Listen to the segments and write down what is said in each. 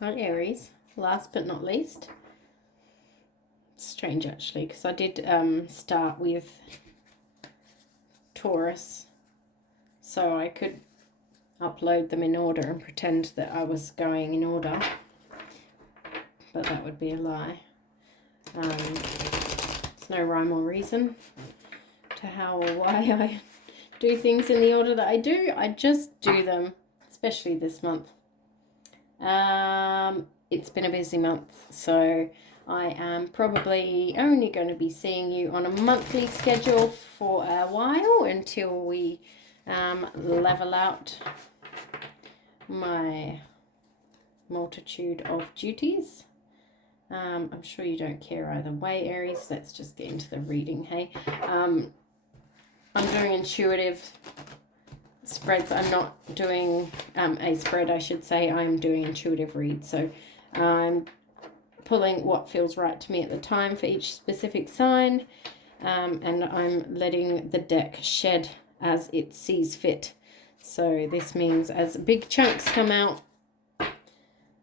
on Aries. Last but not least. Strange actually, because I did start with Taurus, so I could upload them in order and pretend that I was going in order, but that would be a lie. There's no rhyme or reason to how or why I do things in the order that I do. I just do them, especially this month. It's been a busy month, so I am probably only going to be seeing you on a monthly schedule for a while until we level out my multitude of duties. I'm sure you don't care either way, Aries. Let's just get into the reading, hey? I'm doing intuitive spreads. I'm not doing a spread, I should say. I'm doing intuitive reads. So I'm pulling what feels right to me at the time for each specific sign. And I'm letting the deck shed as it sees fit. So this means as big chunks come out,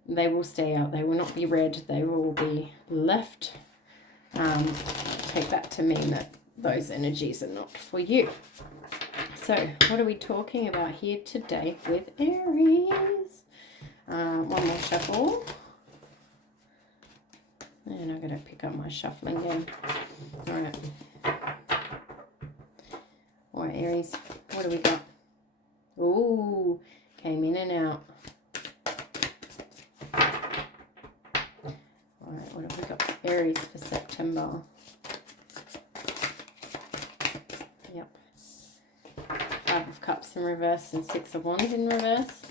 they will stay out. They will not be read. They will be left. Take that to mean that those energies are not for you. So what are we talking about here today with Aries? One more shuffle. And I'm going to pick up my shuffling again. All right. All right, Aries, what do we got? Ooh, came in and out. All right, what have we got for Aries for September? Yep. 5 of Cups in reverse and 6 of Wands in reverse.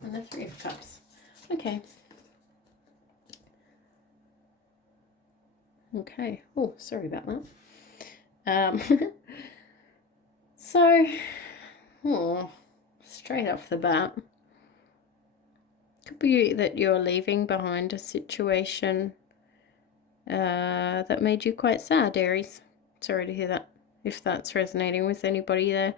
And the 3 of Cups. Okay. Okay. Oh, sorry about that. So, straight off the bat, could be that you're leaving behind a situation that made you quite sad, Aries. Sorry to hear that, if that's resonating with anybody there.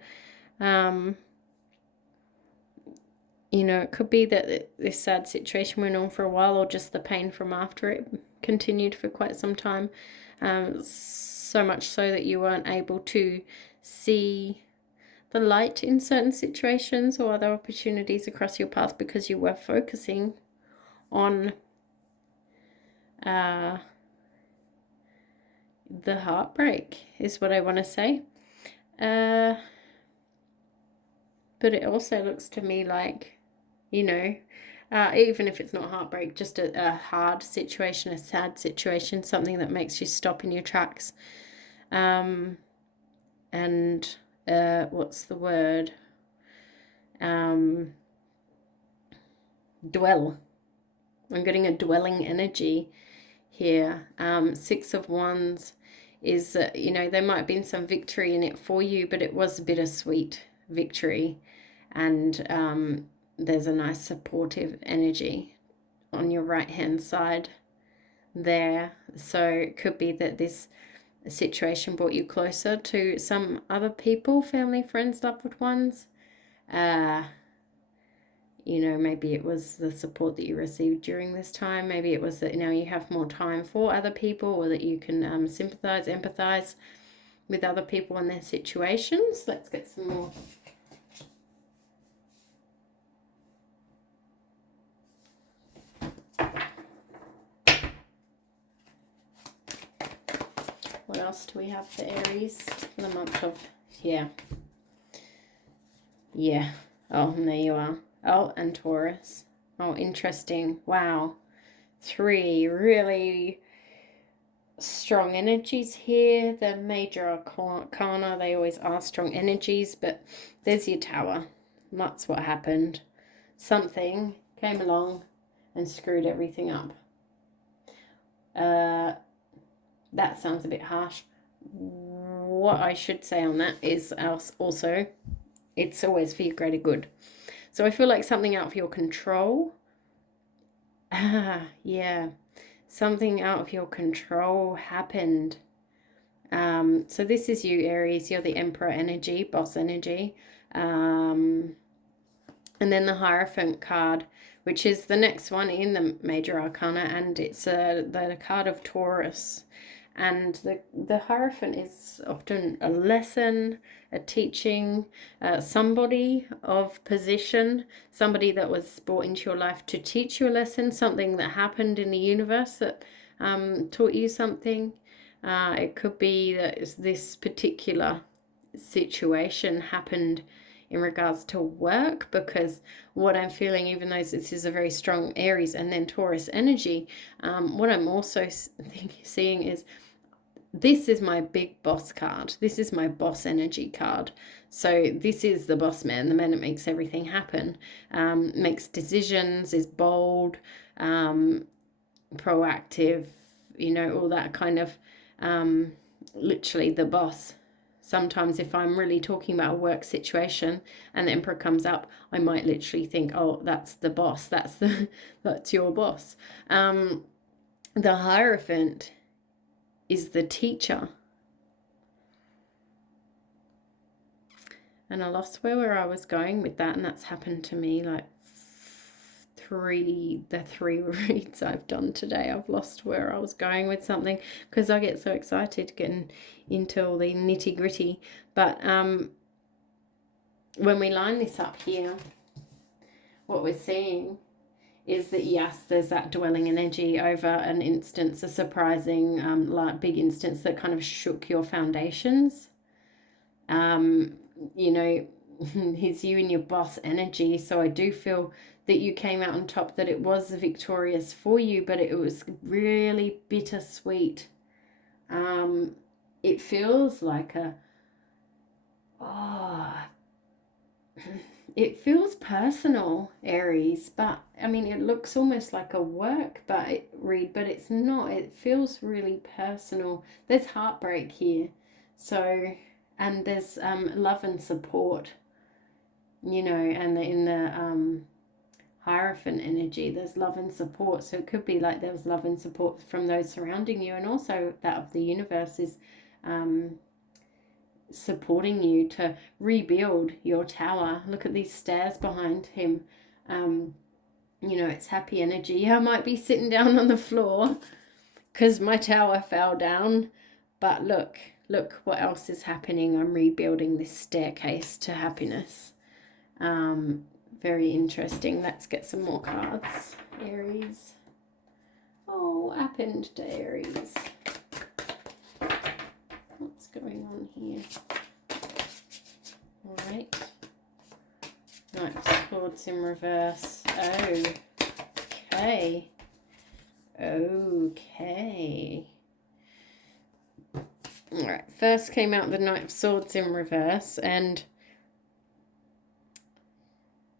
You know, it could be that this sad situation went on for a while, or just the pain from after it continued for quite some time. So much so that you weren't able to see the light in certain situations or other opportunities across your path because you were focusing on the heartbreak, is what I want to say. But it also looks to me like, you know, even if it's not heartbreak, just a hard situation, a sad situation, something that makes you stop in your tracks. And what's the word? Dwell. I'm getting a dwelling energy here. 6 of Wands is, you know, there might have been some victory in it for you, but it was a bittersweet victory. And there's a nice supportive energy on your right hand side there. So it could be that this situation brought you closer to some other people, family, friends, loved ones. You know, maybe it was the support that you received during this time. Maybe it was that now you have more time for other people, or that you can sympathize, empathize with other people and their situations. Let's get some more. What else do we have for Aries for the month of, yeah. Oh, and there you are. Oh, and Taurus. Oh, interesting. Wow. 3 really strong energies here. The major arcana, they always are strong energies, but there's your Tower. That's what happened. Something came along and screwed everything up. That sounds a bit harsh. What I should say on that is also, it's always for your greater good. So I feel like something out of your control Yeah, something out of your control happened. So this is you, Aries. You're the Emperor energy, boss energy. And then the Hierophant card, which is the next one in the Major Arcana, and it's the card of Taurus. And the Hierophant is often a lesson, a teaching, somebody of position, somebody that was brought into your life to teach you a lesson, something that happened in the universe that taught you something. It could be that this particular situation happened in regards to work, because what I'm feeling, even though this is a very strong Aries and then Taurus energy, what I'm also seeing is this is my big boss card. This is my boss energy card. So this is the boss man, the man that makes everything happen, makes decisions, is bold, proactive, all that kind of, literally the boss. Sometimes if I'm really talking about a work situation and the Emperor comes up, I might literally think, oh, that's the boss. That's your boss. The Hierophant is the teacher. And I lost where I was going with that, and that's happened to me like the three reads I've done today. I've lost where I was going with something because I get so excited getting into all the nitty gritty. But when we line this up here, what we're seeing is that yes, there's that dwelling energy over an instance, a surprising, like big instance that kind of shook your foundations. He's you and your boss energy. So I do feel that you came out on top, that it was victorious for you, but it was really bittersweet. It feels like it feels personal, Aries, but I mean, it looks almost like a work read, but it's not. It feels really personal. There's heartbreak here. So, and there's love and support, and in the Hierophant energy, there's love and support. So it could be like there was love and support from those surrounding you, and also that of the universe is supporting you to rebuild your tower. Look at these stairs behind him. It's happy energy. I might be sitting down on the floor because my tower fell down, but look what else is happening. I'm rebuilding this staircase to happiness. Very interesting. Let's get some more cards, Aries. Oh, what happened to Aries? What's going on here? All right. Knight of Swords in reverse. Okay. All right. First came out the Knight of Swords in reverse, and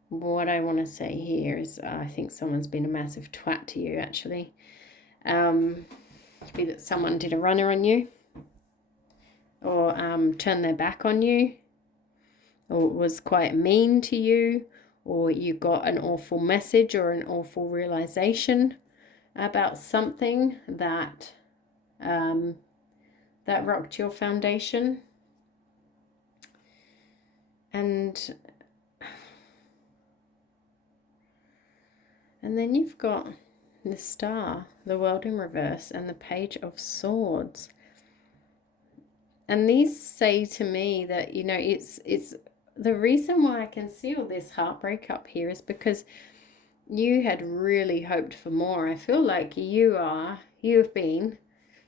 what I want to say here is I think someone's been a massive twat to you, actually. It could be that someone did a runner on you, or turned their back on you, or was quite mean to you, or you got an awful message or an awful realization about something that rocked your foundation. And then you've got the Star, the World in reverse, and the Page of Swords. And these say to me that, it's the reason why I can see all this heartbreak up here is because you had really hoped for more. I feel like you've been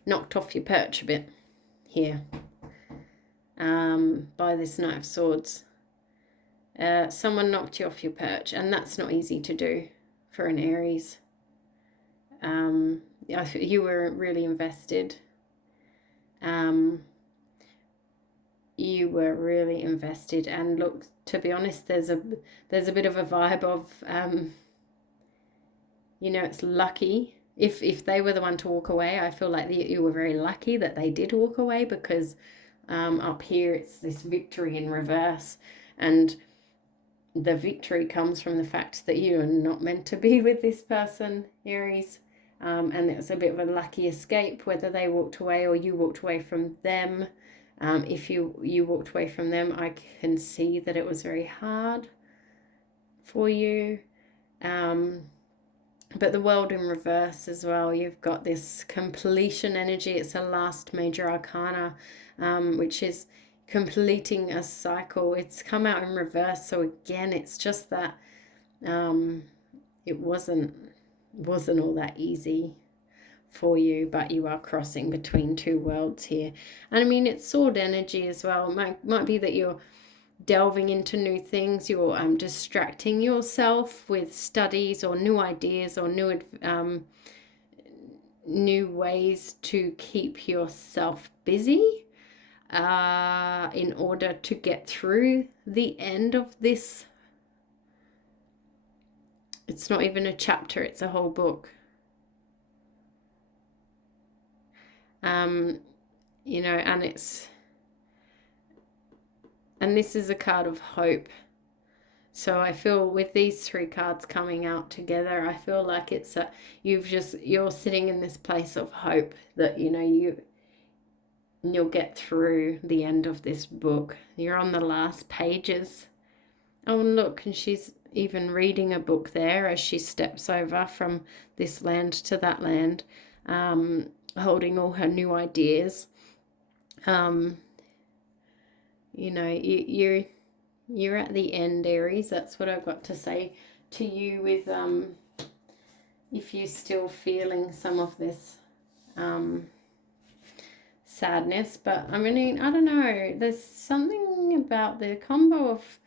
knocked off your perch a bit here by this Knight of Swords. Someone knocked you off your perch, and that's not easy to do for an Aries. You were really invested. You were really invested, and look, to be honest, there's a bit of a vibe of it's lucky. If they were the one to walk away, I feel like you were very lucky that they did walk away, because up here it's this victory in reverse. And the victory comes from the fact that you are not meant to be with this person, Aries. And it's a bit of a lucky escape, whether they walked away or you walked away from them. If you walked away from them, I can see that it was very hard for you. But the world in reverse as well, you've got this completion energy. It's a last major arcana, which is completing a cycle. It's come out in reverse. So again, it's just that it wasn't all that easy for you, but you are crossing between two worlds here. And I mean, it's sword energy as well. It might be that you're delving into new things, you're distracting yourself with studies or new ideas or new ways to keep yourself busy in order to get through the end of this. It's not even a chapter, it's a whole book. You know, and this is a card of hope. So I feel with these three cards coming out together, I feel like it's you're sitting in this place of hope that, you know, you'll get through the end of this book. You're on the last pages. Oh, and look, and she's even reading a book there as she steps over from this land to that land, holding all her new ideas. You know, you're at the end, Aries. That's what I've got to say to you with if you're still feeling some of this sadness. But I mean, I don't know, there's something about the combo of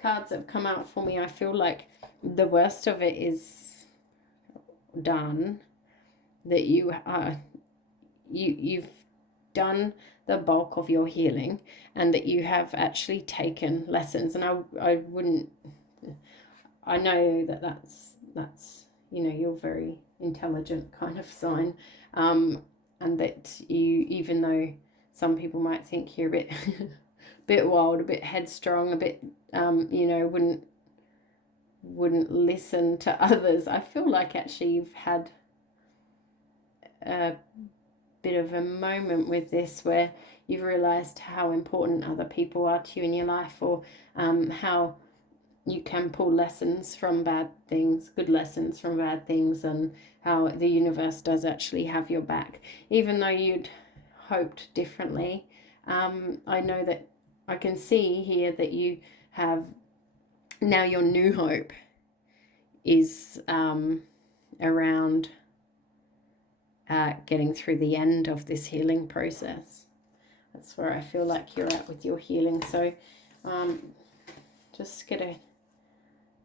cards that have come out for me. I feel like the worst of it is done, that you've done the bulk of your healing, and that you have actually taken lessons. And I know that's you know, you're very intelligent kind of sign, and that you, even though some people might think you're a bit wild, a bit headstrong, a bit you know, wouldn't listen to others, I feel like actually you've had a bit of a moment with this where you've realized how important other people are to you in your life, or how you can pull lessons from bad things, good lessons from bad things, and how the universe does actually have your back, even though you'd hoped differently. I know that I can see here that you have now, your new hope is around getting through the end of this healing process. That's where I feel like you're at with your healing. So just get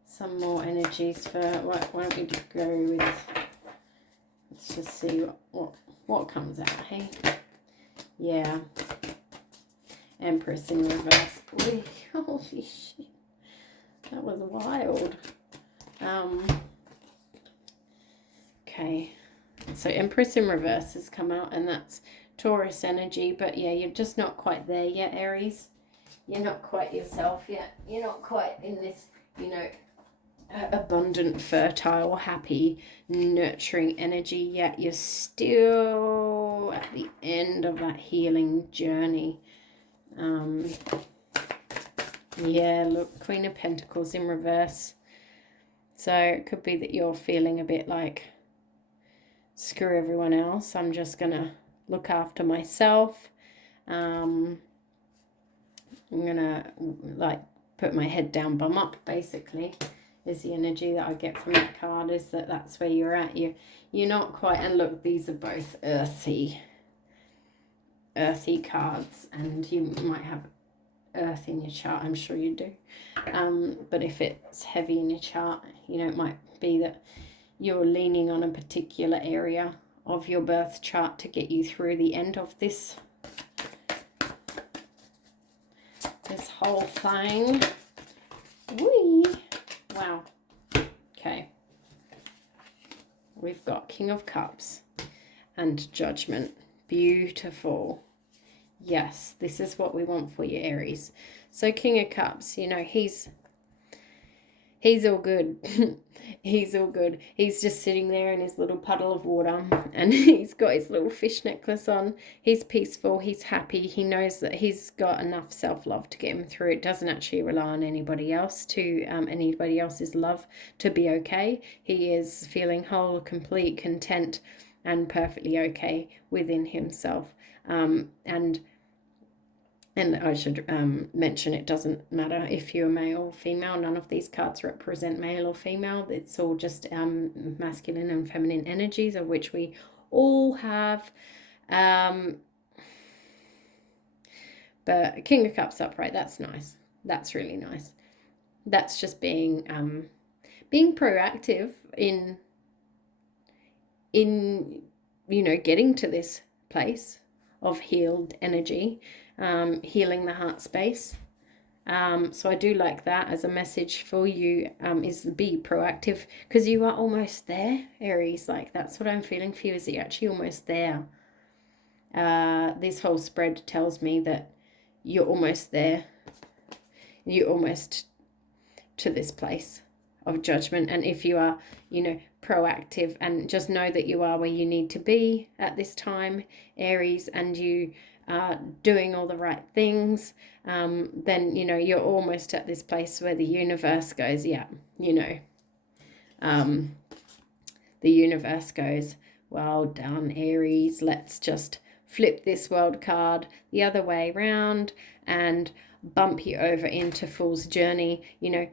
some more energies for, why don't we go with, let's just see what comes out, hey? Yeah. Empress in reverse. Ooh, holy shit. That was wild. Okay. So Empress in reverse has come out, and that's Taurus energy. But yeah, you're just not quite there yet, Aries. You're not quite yourself yet. You're not quite in this, you know, abundant, fertile, happy, nurturing energy yet. You're still at the end of that healing journey. Yeah, look, Queen of Pentacles in reverse. So it could be that you're feeling a bit like, screw everyone else, I'm just gonna look after myself. I'm gonna like put my head down, bum up, basically, is the energy that I get from that card, is that's where you're at. You're not quite, and look, these are both earthy cards, and you might have earth in your chart, I'm sure you do, but if it's heavy in your chart, you know, it might be that you're leaning on a particular area of your birth chart to get you through the end of this whole thing. Whee! Wow. Okay. We've got King of Cups and Judgment. Beautiful. Yes, this is what we want for you, Aries. So King of Cups, you know, he's He's all good. He's all good. He's just sitting there in his little puddle of water, and he's got his little fish necklace on. He's peaceful. He's happy. He knows that he's got enough self-love to get him through. It doesn't actually rely on anybody else to anybody else's love to be okay. He is feeling whole, complete, content, and perfectly okay within himself. And I should mention, it doesn't matter if you're male or female. None of these cards represent male or female. It's all just masculine and feminine energies, of which we all have. But King of Cups upright, that's nice. That's really nice. That's just being proactive in getting to this place of healed energy. Healing the heart space. So I do like that as a message for you, is to be proactive, because you are almost there, Aries. Like, that's what I'm feeling for you, is that you're actually almost there. This whole spread tells me that you're almost there. You're almost to this place of judgment. And if you are, proactive, and just know that you are where you need to be at this time, Aries, and you doing all the right things, then you're almost at this place where the universe goes, the universe goes, well done, Aries. Let's just flip this world card the other way round and bump you over into Fool's Journey.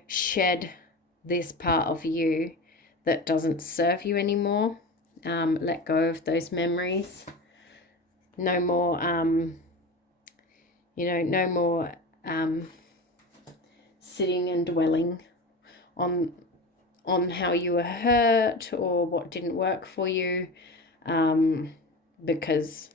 Shed this part of you that doesn't serve you anymore. Let go of those memories. No more, sitting and dwelling on how you were hurt or what didn't work for you, because,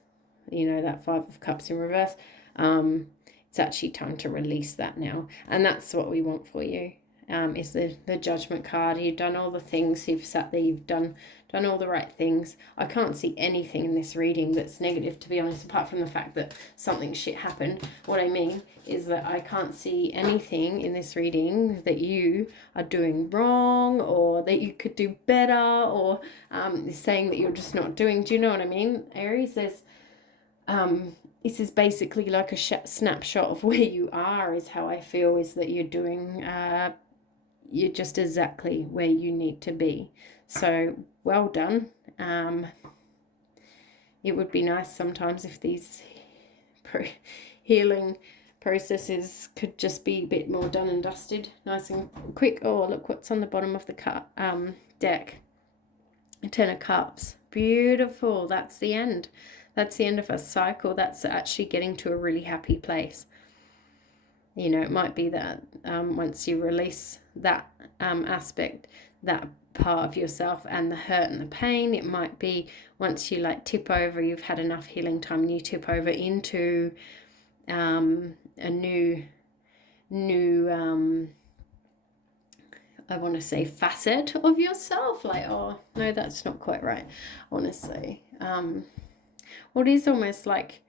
that Five of Cups in reverse, it's actually time to release that now. And that's what we want for you, is the Judgment card. You've done all the things, you've sat there, you've done all the right things. I can't see anything in this reading that's negative, to be honest, apart from the fact that something shit happened. What I mean is that I can't see anything in this reading that you are doing wrong, or that you could do better, or saying that you're just not doing. Do you know what I mean, Aries? There's this is basically like a snapshot of where you are, is how I feel, is that you're doing, you're just exactly where you need to be. So well done. It would be nice sometimes if these healing processes could just be a bit more done and dusted, nice and quick. Oh, look what's on the bottom of the deck. Ten of Cups. Beautiful. That's the end. That's the end of a cycle. That's actually getting to a really happy place. It might be that once you release that aspect, that part of yourself and the hurt and the pain, it might be once you tip over, you've had enough healing time, and you tip over into a new I want to say facet of yourself. Oh no, that's not quite right. I want to say it is almost like,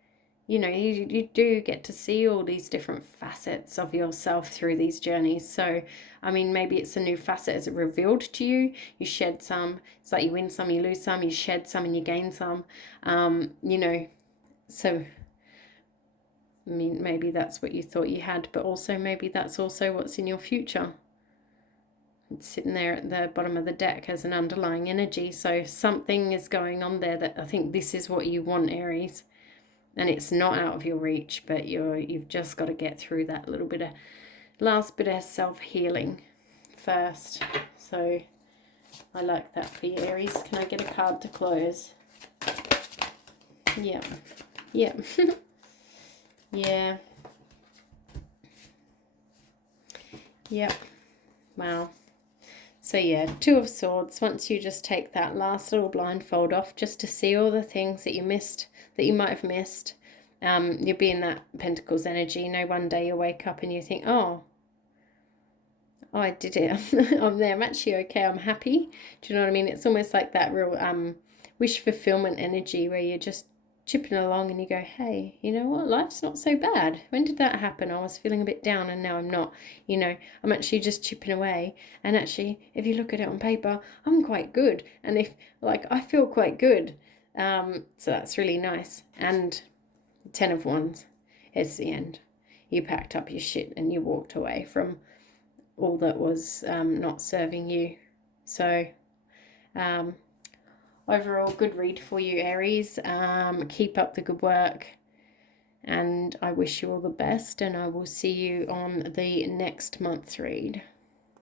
you do get to see all these different facets of yourself through these journeys. So, maybe it's a new facet as it revealed to you. You shed some. It's like you win some, you lose some, you shed some, and you gain some. So, maybe that's what you thought you had, but also maybe that's also what's in your future. It's sitting there at the bottom of the deck as an underlying energy. So something is going on there that I think this is what you want, Aries. And it's not out of your reach, but you've just got to get through that little bit of last bit of self-healing first. So I like that for you, Aries. Can I get a card to close? Yeah. Yeah. Yeah. Yep. Wow. So yeah, Two of Swords. Once you just take that last little blindfold off, just to see all the things that you missed, that you might have missed, you'll be in that Pentacles energy. One day you wake up and you think, oh, I did it. I'm there. I'm actually okay. I'm happy. Do you know what I mean? It's almost like that real wish fulfillment energy where you're just chipping along and you go, hey, you know what, life's not so bad. When did that happen? I was feeling a bit down and now I'm not. You know, I'm actually just chipping away, and actually if you look at it on paper, I'm quite good, and if like I feel quite good. So that's really nice. And 10 of Wands, it's the end. You packed up your shit and you walked away from all that was not serving you. So overall, good read for you, Aries. Keep up the good work, and I wish you all the best, and I will see you on the next month's read.